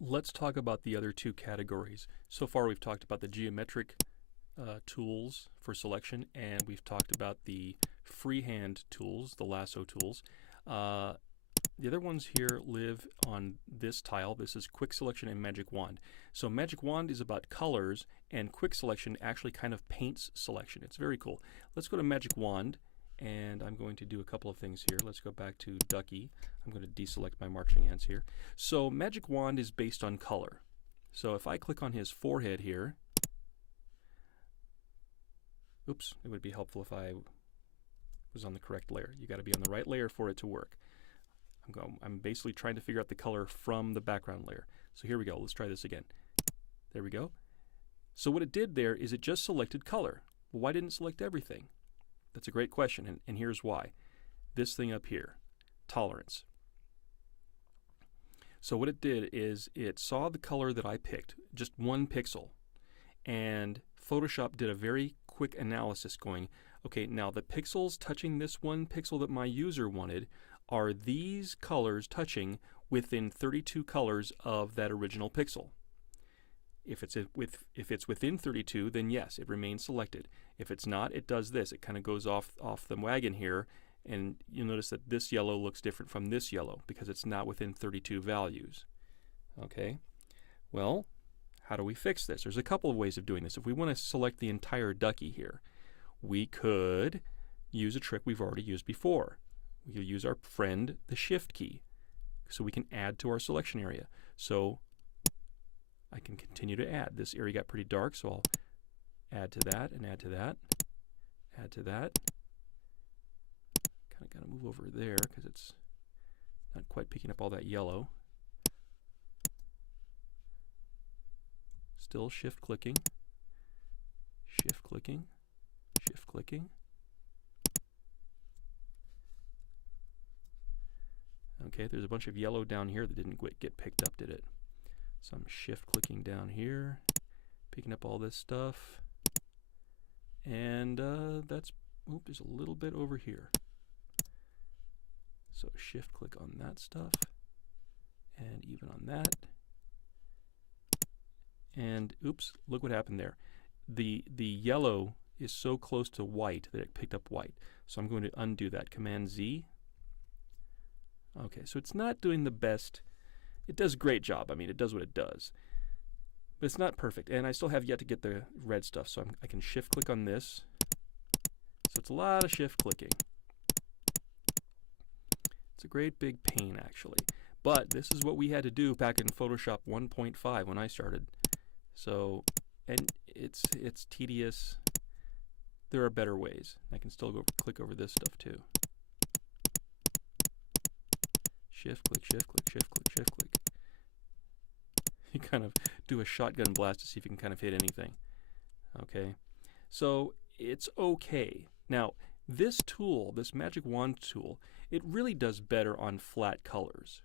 Let's talk about the other two categories. So far we've talked about the geometric tools for selection, and we've talked about the freehand tools, the lasso tools. The other ones here live on this tile. This is Quick Selection and Magic Wand. So Magic Wand is about colors, and Quick Selection actually kind of paints selection. It's very cool. Let's go to Magic Wand, and I'm going to do a couple of things here. Let's go back to Ducky. I'm going to deselect my marching ants here. So Magic Wand is based on color. So if I click on his forehead here, oops, it would be helpful if I was on the correct layer. You got to be on the right layer for it to work. I'm basically trying to figure out the color from the background layer. So here we go. Let's try this again. There we go. So what it did there is it just selected color. Well, why didn't it select everything? That's a great question, and here's why. This thing up here, tolerance. So what it did is it saw the color that I picked, just one pixel, and Photoshop did a very quick analysis going, okay, now the pixels touching this one pixel that my user wanted, are these colors touching within 32 colors of that original pixel? If it's within 32, then yes, it remains selected. If it's not, it does this. It kind of goes off the wagon here, and you'll notice that this yellow looks different from this yellow because it's not within 32 values. Okay, well, how do we fix this? There's a couple of ways of doing this. If we want to select the entire ducky here, we could use a trick we've already used before. We could use our friend, the Shift key, so we can add to our selection area. So I can continue to add. This area got pretty dark, so I'll add to that and add to that, add to that. Kind of got to move over there because it's not quite picking up all that yellow. Still shift clicking, shift clicking, shift clicking. Okay, there's a bunch of yellow down here that didn't get picked up, did it? So I'm shift clicking down here, picking up all this stuff. And there's a little bit over here. So shift click on that stuff, and even on that. And oops, look what happened there. The yellow is so close to white that it picked up white. So I'm going to undo that. Command Z. Okay, so it's not doing the best. It does a great job. I mean, it does what it does. But it's not perfect. And I still have yet to get the red stuff. So I can shift click on this. So it's a lot of shift clicking. It's a great big pain, actually. But this is what we had to do back in Photoshop 1.5 when I started. So, and it's tedious. There are better ways. I can still go click over this stuff too. Shift click, shift click, shift click, shift click. You kind of do a shotgun blast to see if you can kind of hit anything. Okay, so it's okay. Now, this tool, this Magic Wand tool, it really does better on flat colors,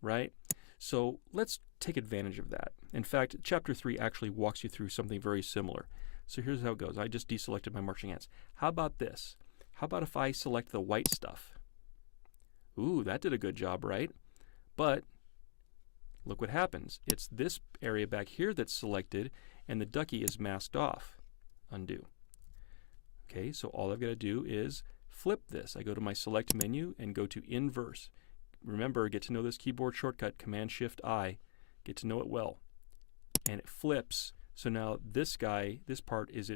right? So let's take advantage of that. In fact, Chapter 3 actually walks you through something very similar. So here's how it goes. I just deselected my marching ants. How about this? How about if I select the white stuff? Ooh, that did a good job, right? But look what happens. It's this area back here that's selected, and the ducky is masked off. Undo. Okay, so all I've got to do is flip this. I go to my select menu and go to inverse. Remember, get to know this keyboard shortcut, Command-Shift-I. Get to know it well. And it flips. So now this guy, this part is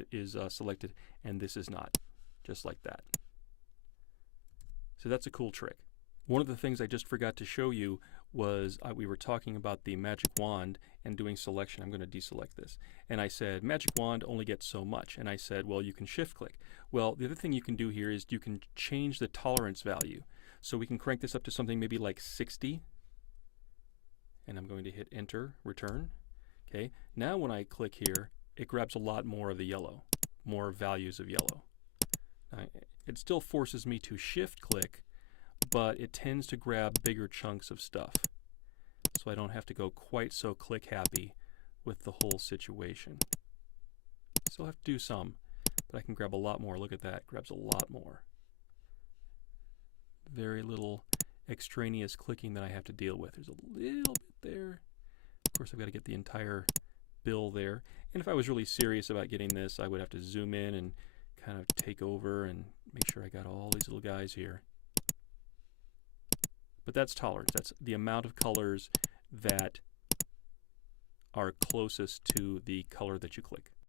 selected, and this is not. Just like that. So that's a cool trick. One of the things I just forgot to show you was we were talking about the Magic Wand and doing selection. I'm going to deselect this. And I said, Magic Wand only gets so much. And I said, well, you can shift click. Well, the other thing you can do here is you can change the tolerance value. So we can crank this up to something maybe like 60. And I'm going to hit enter, return. Okay, now when I click here, it grabs a lot more of the yellow, more values of yellow. It still forces me to shift click, but it tends to grab bigger chunks of stuff. So I don't have to go quite so click happy with the whole situation. Still have to do some, but I can grab a lot more. Look at that, grabs a lot more. Very little extraneous clicking that I have to deal with. There's a little bit there. course, I've got to get the entire bill there. And if I was really serious about getting this, I would have to zoom in and kind of take over and make sure I got all these little guys here. But that's tolerance. That's the amount of colors that are closest to the color that you click.